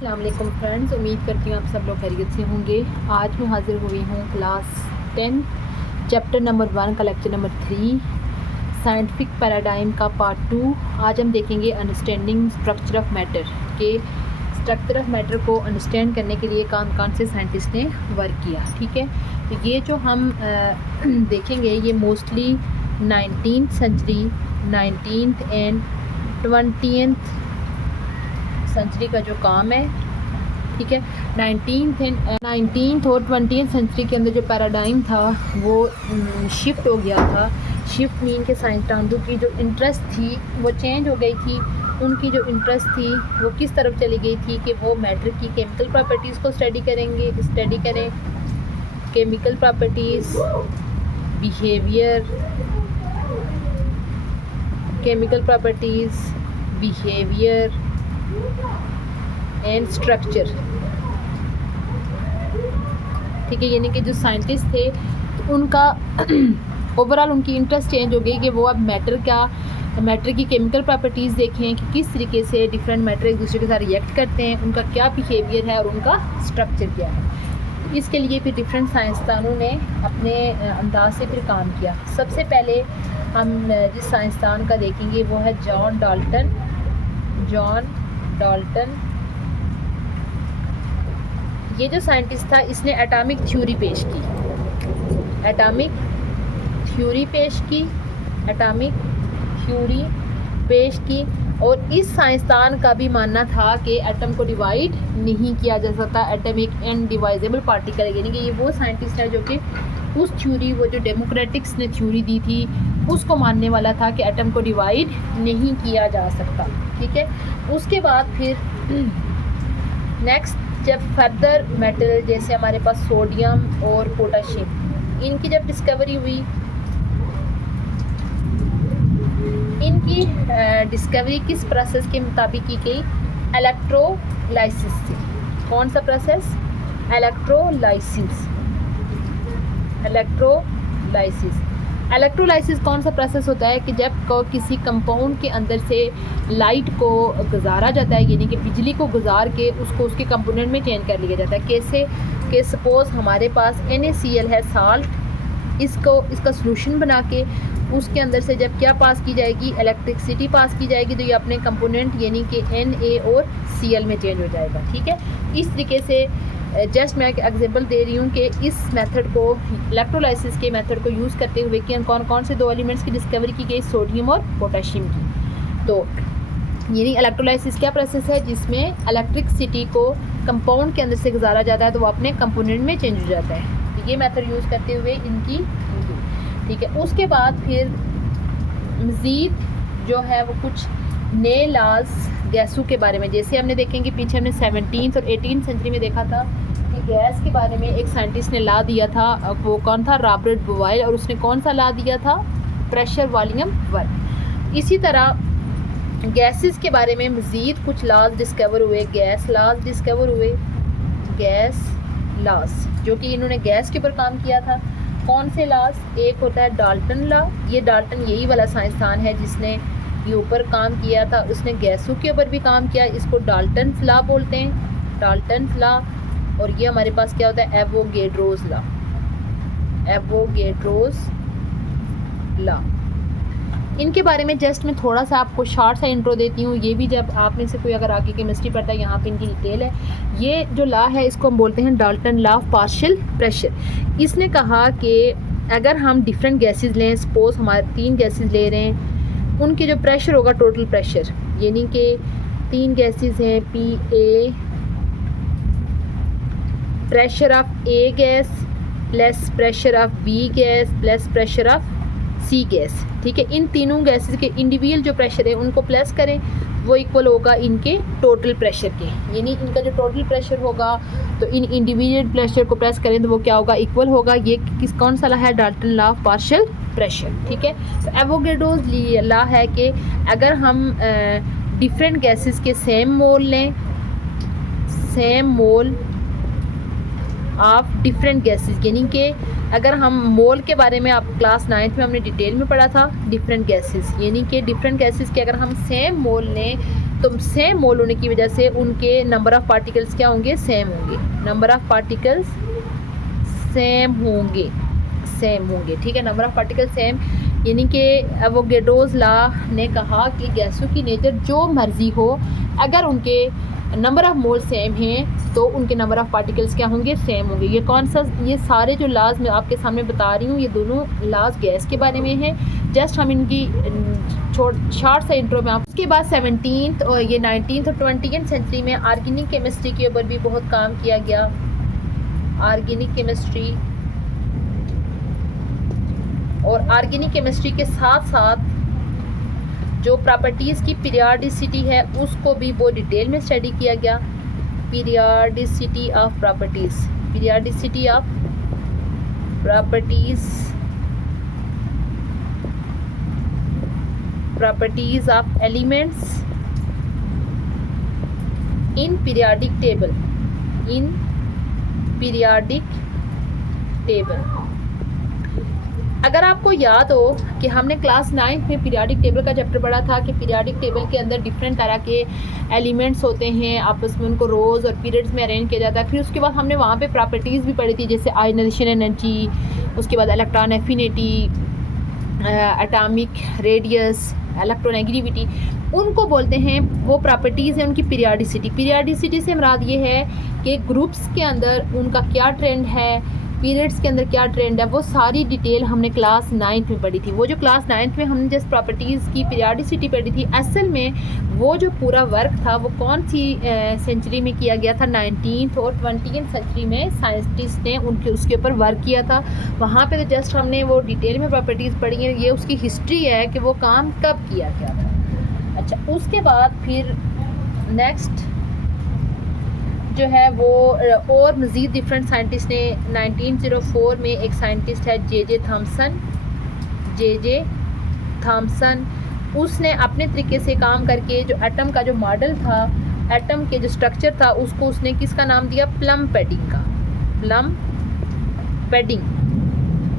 अस्सलाम वालेकुम फ्रेंड्स, उम्मीद करती हूँ आप सब लोग खैरियत से होंगे। आज मैं हाज़िर हुई हूँ क्लास 10 चैप्टर नंबर 1 का लेक्चर नंबर 3 साइंटिफिक पैराडाइम का पार्ट 2। आज हम देखेंगे अंडरस्टैंडिंग स्ट्रक्चर ऑफ मैटर के स्ट्रक्चर ऑफ मैटर को अंडरस्टैंड करने के लिए कौन कौन से साइंटिस्ट ने वर्क किया। ठीक है, तो ये जो हम देखेंगे ये mostly 19th century, 19th and 20th century का जो काम है। ठीक है, 19th और 20th सेंचुरी के अंदर जो पैराडाइम था वो शिफ्ट हो गया था। शिफ्ट मीन के साइंसदानों की जो इंटरेस्ट थी वो चेंज हो गई थी। उनकी जो इंटरेस्ट थी वो किस तरफ चली गई थी कि वो मैटर की केमिकल प्रॉपर्टीज़ को स्टडी करें, chemical properties, behaviour and structure. ठीक है, यानी कि जो साइंटिस्ट थे तो उनका ओवरऑल उनकी इंटरेस्ट चेंज हो गई कि वो अब मैटर की केमिकल प्रॉपर्टीज़ देखें कि किस तरीके से डिफरेंट मैटर एक दूसरे के साथ रिएक्ट करते हैं, उनका क्या बिहेवियर है और उनका स्ट्रक्चर क्या है। इसके लिए फिर डिफरेंट साइंसदानों ने अपने अंदाज से फिर काम किया। सबसे पहले हम जिस साइंसदान का देखेंगे वो है जॉन डाल्टन। ये जो साइंटिस्ट था इसने एटॉमिक थ्योरी पेश की और इस साइंसदान का भी मानना था कि एटम को डिवाइड नहीं किया जा सकता। एटम एक इनडिवाइजेबल पार्टिकल है, यानी कि ये वो साइंटिस्ट है जो कि उस थ्योरी, वो जो डेमोक्रेटिक्स ने थ्योरी दी थी उसको मानने वाला था कि एटम को डिवाइड नहीं किया जा सकता। ठीक है, उसके बाद फिर नेक्स्ट जब फर्दर मेटल जैसे हमारे पास सोडियम और पोटाशियम, इनकी जब डिस्कवरी हुई, इनकी डिस्कवरी किस प्रोसेस के मुताबिक की गई? इलेक्ट्रोलाइसिस से। कौन सा प्रोसेस? इलेक्ट्रोलाइसिस कौन सा प्रोसेस होता है कि जब किसी कंपाउंड के अंदर से लाइट को गुजारा जाता है, यानी कि बिजली को गुजार के उसको उसके कंपोनेंट में चेंज कर लिया जाता है। कैसे कि सपोज़ हमारे पास NaCl है, साल्ट, इसका सोल्यूशन बना के उसके अंदर से जब क्या पास की जाएगी? इलेक्ट्रिसिटी पास की जाएगी, तो ये अपने कंपोनेंट यानी कि Na और Cl में चेंज हो जाएगा। ठीक है, इस तरीके से जस्ट मैं एक एग्जांपल दे रही हूँ कि इस मेथड को, इलेक्ट्रोलाइसिस के मेथड को यूज़ करते हुए कि कौन कौन से दो एलिमेंट्स की डिस्कवरी की गई? सोडियम और पोटाशियम की। तो यानी इलेक्ट्रोलाइसिस क्या प्रोसेस है जिसमें इलेक्ट्रिसिटी को कंपाउंड के अंदर से गुजारा जाता है तो वो अपने कंपोनेंट में चेंज हो जाता है। तो ये मेथड यूज़ करते हुए इनकी। ठीक है, उसके बाद फिर मज़ीद जो है वो कुछ नए लॉज गैसों के बारे में, जैसे हमने देखेंगे पीछे हमने 17th और 18th सेंचुरी में देखा था कि गैस के बारे में एक साइंटिस्ट ने लॉ दिया था। वो कौन था? रॉबर्ट बोवाइल। और उसने कौन सा लॉ दिया था? Pressure volume work. इसी तरह गैसेस के बारे में मज़ीद कुछ लॉज डिस्कवर हुए, गैस लॉज जो कि इन्होंने गैस के ऊपर काम किया था। कौन से लॉज? एक होता है डाल्टन लॉ। ये डाल्टन यही वाला साइंसदान है जिसने ये ऊपर काम किया था, उसने गैसों के ऊपर भी काम किया। इसको डाल्टन्स लॉ बोलते हैं, डाल्टन्स लॉ। और ये हमारे पास क्या होता है? Avogadro's law. इनके बारे में जस्ट मैं थोड़ा सा आपको शॉर्ट सा इंट्रो देती हूँ। ये भी जब आप में से कोई अगर आगे केमिस्ट्री पढ़ता है यहाँ पे इनकी डिटेल है। ये जो लॉ है इसको हम बोलते हैं Dalton law of partial pressure. इसने कहा कि अगर हम डिफरेंट गैसेस लें, सपोज हमारे 3 गैसेस ले रहे हैं, उनके जो प्रेशर होगा, टोटल प्रेशर, यानी कि 3 गैसेस हैं, Pa, pressure of A gas plus pressure of B gas plus pressure of C gas. ठीक है, इन तीनों गैसेस के इंडिविजुअल जो प्रेशर है उनको प्लस करें, वो इक्वल होगा इनके टोटल प्रेशर के। यानी इनका जो टोटल प्रेशर होगा तो इन इंडिविजुअल प्रेशर को प्लस करें तो वो क्या होगा? इक्वल होगा। ये कौन सा लॉ है? Dalton law of partial pressure. ठीक है, तो एवोगेड्रोस लॉ है कि अगर हम डिफरेंट गैसेस के same mole of different gases, यानी कि अगर हम मोल के बारे में, आप क्लास 9th में हमने डिटेल में पढ़ा था डिफरेंट गैसेस, यानी कि डिफरेंट गैसेस के अगर हम सेम मोल लें तो सेम मोल होने की वजह से उनके नंबर ऑफ़ पार्टिकल्स क्या होंगे, सेम होंगे, नंबर ऑफ़ पार्टिकल्स सेम होंगे, सेम होंगे, ठीक है, नंबर ऑफ़ पार्टिकल सेम। यानी कि एवोगैड्रोस लॉ ने कहा कि गैसों की नेचर जो मर्ज़ी हो, अगर उनके नंबर ऑफ़ मोल सेम हैं तो उनके नंबर ऑफ़ पार्टिकल्स क्या होंगे, सेम होंगे। ये कौन सा, ये सारे जो लॉज मैं आपके सामने बता रही हूँ, ये दोनों लॉज गैस के बारे में हैं। जस्ट हम इनकी शॉर्ट सा इंट्रो में आप, उसके बाद 17th और ये 19th और 20th सेंचुरी में ऑर्गेनिक केमिस्ट्री के ऊपर भी बहुत काम किया गया। ऑर्गेनिक केमिस्ट्री, और ऑर्गेनिक केमिस्ट्री के साथ साथ जो प्रॉपर्टीज़ की पीरियडिसिटी है उसको भी बहुत डिटेल में स्टडी किया गया। Periodicity of properties, periodicity of properties, properties of elements in periodic table, in periodic table. अगर आपको याद हो कि हमने क्लास 9 में पीरियडिक टेबल का चैप्टर पढ़ा था कि पीरियडिक टेबल के अंदर डिफरेंट तरह के एलिमेंट्स होते हैं, आपस में उनको रोज़ और पीरियड्स में अरेंज किया जाता है। फिर उसके बाद हमने वहाँ पे प्रॉपर्टीज़ भी पढ़ी थी, जैसे आयनाइजेशन एनर्जी, उसके बाद electron affinity, atomic radius, electronegativity, उनको बोलते हैं, वो प्रॉपर्टीज़ हैं उनकी पीरियडिसिटी। पीरियडिसिटी से मुराद ये है कि ग्रुप्स के अंदर उनका क्या ट्रेंड है, पीरियड्स के अंदर क्या ट्रेंड है, वो सारी डिटेल हमने क्लास 9 में पढ़ी थी। वो जो क्लास 9 में हमने जिस प्रॉपर्टीज़ की पीरियडिसिटी पढ़ी थी, असल में वो जो पूरा वर्क था वो कौन सी सेंचुरी में किया गया था, 19th और 20th सेंचुरी में साइंटिस्ट ने उनके उसके ऊपर वर्क किया था। वहाँ पे तो जस्ट हमने वो डिटेल में प्रॉपर्टीज़ पढ़ी हैं, ये उसकी हिस्ट्री है कि वो काम कब किया गया था। अच्छा, उसके बाद फिर नेक्स्ट जो है वो और मज़ीद डिफरेंट साइंटिस्ट ने 1904 में एक साइंटिस्ट है जे थॉमसन, उसने अपने तरीके से काम करके जो एटम का जो मॉडल था, एटम के जो स्ट्रक्चर था, उसको उसने किसका नाम दिया, प्लम पैडिंग का, प्लम पैडिंग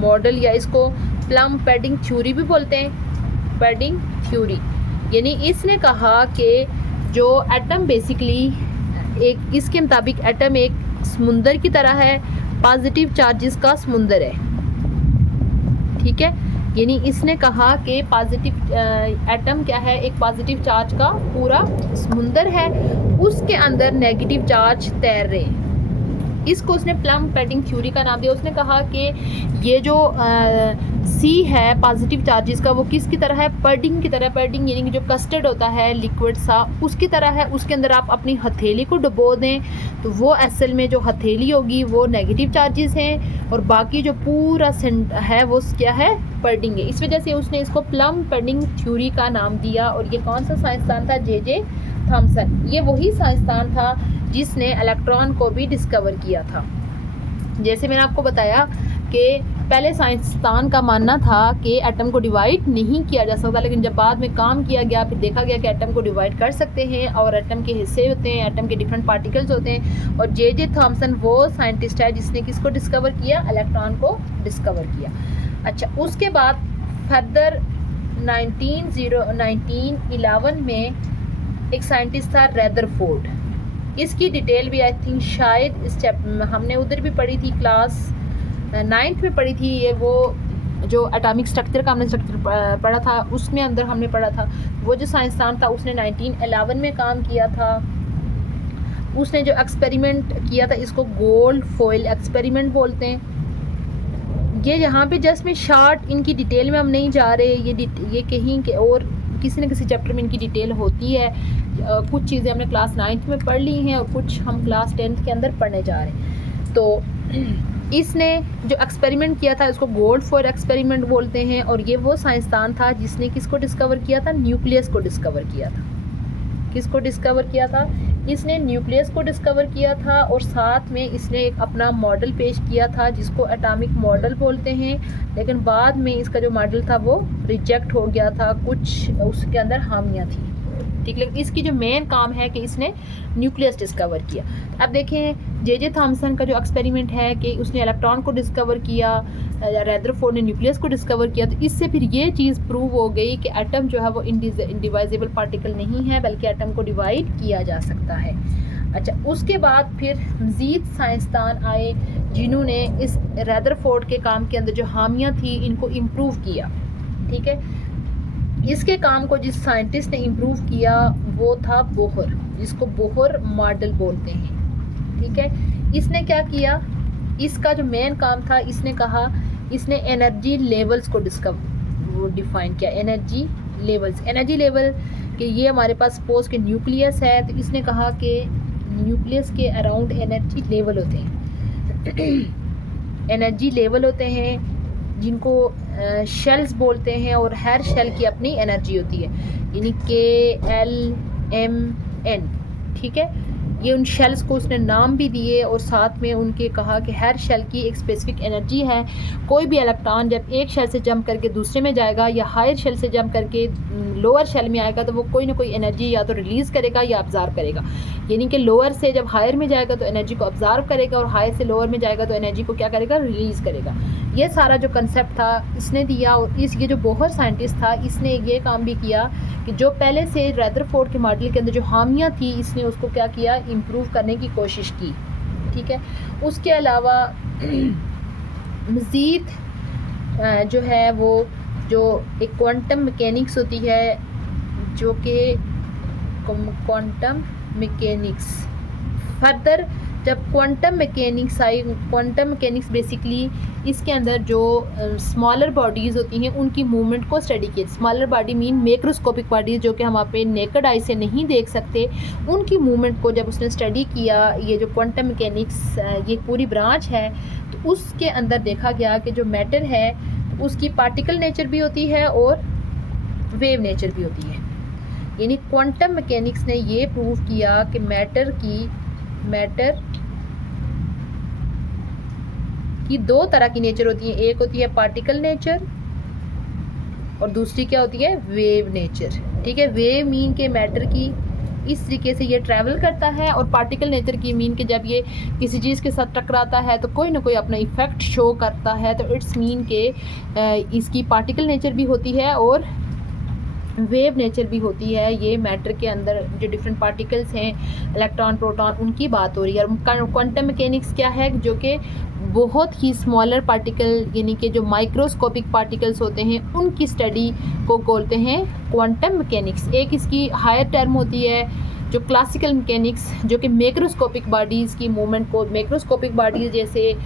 मॉडल, या इसको प्लम पैडिंग थ्योरी भी बोलते हैं, पैडिंग थ्योरी। यानी इसने कहा कि जो एटम बेसिकली एक, इसके मुताबिक एटम एक समुंदर की तरह है, पॉजिटिव चार्जेस का समुंदर है, ठीक है। यानी इसने कहा कि पॉजिटिव एटम क्या है, एक पॉजिटिव चार्ज का पूरा समुंदर है, उसके अंदर नेगेटिव चार्ज तैर रहे हैं। इसको उसने प्लम पैडिंग थ्योरी का नाम दिया। उसने कहा कि ये जो सी है पॉजिटिव चार्जेस का, वो किसकी तरह है, पैडिंग की तरह। पैडिंग यानी कि जो कस्टर्ड होता है लिक्विड सा, उसकी तरह है। उसके अंदर आप अपनी हथेली को डुबो दें तो वो असल में जो हथेली होगी वो नेगेटिव चार्जेस हैं, और बाकी जो पूरा है वो क्या है, पैडिंग है। इस वजह से उसने इसको प्लम पैडिंग थ्योरी का नाम दिया। और ये कौन सा साइंसदान था, जे थॉमसन। ये वही साइंसदान था जिसने इलेक्ट्रॉन को भी डिस्कवर किया था। जैसे मैंने आपको बताया कि पहले साइंसदान का मानना था कि एटम को डिवाइड नहीं किया जा सकता, लेकिन जब बाद में काम किया गया फिर देखा गया कि एटम को डिवाइड कर सकते हैं, और एटम के हिस्से होते हैं, एटम के डिफरेंट पार्टिकल्स होते हैं। और जे थॉमसन वो साइंटिस्ट है जिसने किसको डिस्कवर किया, इलेक्ट्रॉन को डिस्कवर किया। अच्छा, उसके बाद फर्दर 1911 में एक साइंटिस्ट था रदरफोर्ड। इसकी डिटेल भी आई थिंक शायद इस हमने उधर भी पढ़ी थी, क्लास 9th में पढ़ी थी। ये वो जो एटॉमिक स्ट्रक्चर का हमने स्ट्रक्चर पढ़ा था, उसमें अंदर हमने पढ़ा था। वो जो साइंसदान था उसने 1911 में काम किया था। उसने जो एक्सपेरिमेंट किया था, इसको गोल्ड फॉइल एक्सपेरिमेंट बोलते हैं। ये यहाँ पे जस्ट में शॉर्ट, इनकी डिटेल में हम नहीं जा रहे, ये कहीं के और किसी न किसी चैप्टर में इनकी डिटेल होती है। कुछ चीज़ें हमने क्लास 9th में पढ़ ली हैं और कुछ हम क्लास 10th के अंदर पढ़ने जा रहे हैं। तो इसने जो एक्सपेरिमेंट किया था उसको गोल्ड फॉइल एक्सपेरिमेंट बोलते हैं। और ये वो साइंसदान था जिसने किसको डिस्कवर किया था, न्यूक्लियस को डिस्कवर किया था। किसको डिस्कवर किया था, इसने न्यूक्लियस को डिस्कवर किया था। और साथ में इसने एक अपना मॉडल पेश किया था जिसको एटॉमिक मॉडल बोलते हैं, लेकिन बाद में इसका जो मॉडल था वो रिजेक्ट हो गया था, कुछ उसके अंदर खामियां थी, ठीक। लेकिन इसकी जो मेन काम है कि इसने न्यूक्लियस डिस्कवर किया। अब देखें जे थॉमसन का जो एक्सपेरिमेंट है कि उसने इलेक्ट्रॉन को डिस्कवर किया, रदरफोर्ड ने न्यूक्लियस को डिस्कवर किया, तो इससे फिर ये चीज़ प्रूव हो गई कि एटम जो है वो इंडिवाइजेबल पार्टिकल नहीं है, बल्कि एटम को डिवाइड किया जा सकता है। अच्छा, उसके बाद फिर मज़ीद साइंसदान आए जिन्होंने इस रदरफोर्ड के काम के अंदर जो खामियां थी इनको इम्प्रूव किया। ठीक है, इसके काम को जिस साइंटिस्ट ने इम्प्रूव किया वो था बोहर, जिसको बोहर मॉडल बोलते हैं। ठीक है, इसने क्या किया, इसका जो मेन काम था, इसने कहा, इसने एनर्जी लेवल्स को डिफाइन किया। एनर्जी लेवल कि ये हमारे पास सपोज के न्यूक्लियस है, तो इसने कहा कि न्यूक्लियस के अराउंड एनर्जी लेवल होते हैं एनर्जी लेवल होते हैं जिनको शेल्स बोलते हैं, और हर शेल की अपनी एनर्जी होती है, यानी KLMN। ठीक है, ये उन शेल्स को उसने नाम भी दिए और साथ में उनके कहा कि हर शेल की एक स्पेसिफिक एनर्जी है। कोई भी इलेक्ट्रॉन जब एक शेल से जंप करके दूसरे में जाएगा या हायर शेल से जंप करके लोअर शेल में आएगा, तो वो कोई ना कोई एनर्जी या तो रिलीज़ करेगा या ऑब्ज़र्व करेगा। यानी कि लोअर से जब हायर में जाएगा तो एनर्जी को ऑब्ज़र्व करेगा, और हायर से लोअर में जाएगा तो एनर्जी को क्या करेगा, रिलीज़ करेगा। ये सारा जो कंसेप्ट था इसने दिया। और ये जो बोहर साइंटिस्ट था, इसने ये काम भी किया कि जो पहले से रदरफोर्ड के मॉडल के अंदर जो खामियां थी, इसने उसको क्या किया, इम्प्रूव करने की कोशिश की। ठीक है, उसके अलावा मज़ीद जो है वो जो एक क्वांटम मैकेनिक्स होती है, जो कि क्वांटम मैकेनिक्स फर्दर जब क्वांटम मैकेनिक्स आई, क्वांटम मैकेनिक्स बेसिकली इसके अंदर जो स्मॉलर बॉडीज़ होती हैं उनकी मूवमेंट को स्टडी किया। Smaller body mean macroscopic bodies, जो कि हम आप नेकेड आई से नहीं देख सकते, उनकी मूवमेंट को जब उसने स्टडी किया, ये जो क्वांटम मैकेनिक्स ये पूरी ब्रांच है, तो उसके अंदर देखा गया कि जो मैटर है उसकी पार्टिकल नेचर भी होती है और वेव नेचर भी होती है। यानी क्वांटम मैकेनिक्स ने ये प्रूव किया कि मैटर की दो तरह की नेचर होती है, एक होती है पार्टिकल नेचर और दूसरी क्या होती है, वेव नेचर। ठीक है, वेव मीन के मैटर की इस तरीके से ये ट्रैवल करता है, और पार्टिकल नेचर की मीन के जब ये किसी चीज़ के साथ टकराता है तो कोई ना कोई अपना इफ़ेक्ट शो करता है, तो इट्स मीन के इसकी पार्टिकल नेचर भी होती है और वेव नेचर भी होती है। ये मैटर के अंदर जो डिफरेंट पार्टिकल्स हैं, इलेक्ट्रॉन, प्रोटॉन, उनकी बात हो रही है। और क्वांटम मैकेनिक्स क्या है, जो कि बहुत ही स्मॉलर पार्टिकल, यानी कि जो माइक्रोस्कोपिक पार्टिकल्स होते हैं उनकी स्टडी को बोलते हैं क्वांटम मैकेनिक्स। एक इसकी हायर टर्म होती है जो क्लासिकल मैकेनिक्स, जो कि मैक्रोस्कोपिक बॉडीज़ की मूवमेंट को, मैक्रोस्कोपिक बॉडीज़ जैसे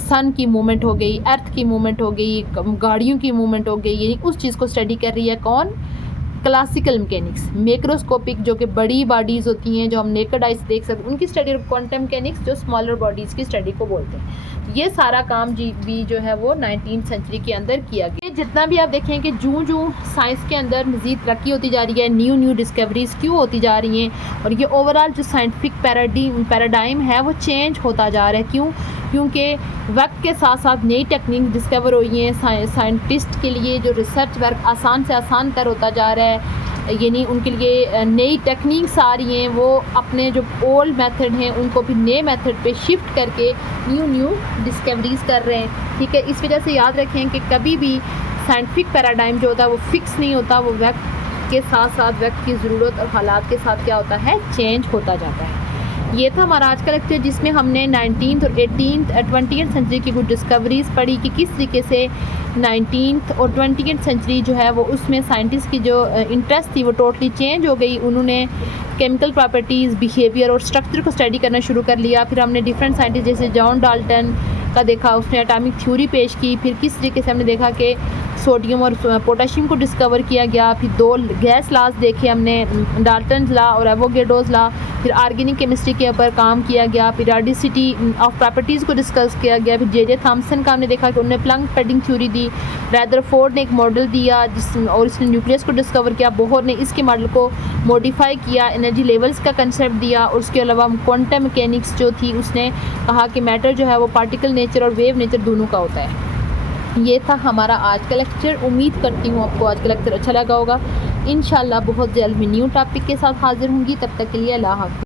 सन की मूवमेंट हो गई, अर्थ की मूवमेंट हो गई, गाड़ियों की मूवमेंट हो गई, यानी उस चीज़ को स्टडी कर रही है कौन, क्लासिकल मैकेनिक्स। मैक्रोस्कोपिक जो कि बड़ी बॉडीज़ होती हैं जो हम नेकेड आई से देख सकते हैं, उनकी स्टडी, क्वांटम मैकेनिक्स जो स्मॉलर बॉडीज़ की स्टडी को बोलते हैं। ये सारा काम भी जो है वो 19वीं सेंचुरी के अंदर किया गया। जितना भी आप देखें कि जूँ साइंस के अंदर मज़ीद तरक्की होती जा रही है, न्यू डिस्कवरीज़ क्यों होती जा रही हैं, और ये ओवरऑल जो साइंटिफिक पैराडाइम है वो चेंज होता जा रहा है। क्यों? क्योंकि वक्त के साथ साथ नई टेक्निक डिस्कवर हुई हैं। साइंटिस्ट के लिए जो रिसर्च वर्क आसान से आसान तर होता जा रहा है, यानी उनके लिए नई टेक्निक्स आ रही हैं, वो अपने जो ओल्ड मेथड हैं उनको भी नए मेथड पे शिफ्ट करके न्यू डिस्कवरीज़ कर रहे हैं। ठीक है, इस वजह से याद रखें कि कभी भी साइंटिफिक पैराडाइम जो होता है वो फिक्स नहीं होता, वो वक्त के साथ साथ वक्त की ज़रूरत और हालात के साथ क्या होता है, चेंज होता जाता है। ये था हमारा आज का लेक्चर, जिसमें हमने 19th और 20th सेंचुरी की कुछ डिस्कवरीज़ पढ़ी कि किस तरीके से 19th और 20th सेंचुरी जो है वो उसमें साइंटिस्ट की जो इंटरेस्ट थी वो टोटली चेंज हो गई। उन्होंने केमिकल प्रॉपर्टीज़, बिहेवियर और स्ट्रक्चर को स्टडी करना शुरू कर लिया। फिर हमने डिफरेंट साइंटिस्ट जैसे जॉन डाल्टन का देखा, उसने एटॉमिक थ्योरी पेश की। फिर किस तरीके से हमने देखा कि सोडियम और पोटेशियम को डिस्कवर किया गया। फिर दो गैस लॉज देखे हमने, डाल्टन लॉ और एवोगैड्रोस लॉ। फिर ऑर्गेनिक केमिस्ट्री के ऊपर काम किया गया। पीरियोडिसिटी ऑफ प्रॉपर्टीज़ को डिस्कस किया गया। फिर जे थॉमसन का हमने देखा कि उन्होंने प्लंक पेडिंग थ्योरी दी। रदरफोर्ड ने एक मॉडल दिया और इसने न्यूक्लियस को डिस्कवर किया। बोहर ने इसके मॉडल को मॉडिफाई किया, एनर्जी लेवल्स का कंसेप्ट दिया। और उसके अलावा क्वांटम मैकेनिक्स जो थी उसने कहा कि मैटर जो है वो पार्टिकल नेचर और वेव नेचर दोनों का होता है। ये था हमारा आज का लेक्चर। उम्मीद करती हूँ आपको आज का लेक्चर अच्छा लगा होगा। इंशाल्लाह बहुत जल्द मैं न्यू टॉपिक के साथ हाजिर होंगी। तब तक के लिए अल्लाह हाफ़िज़।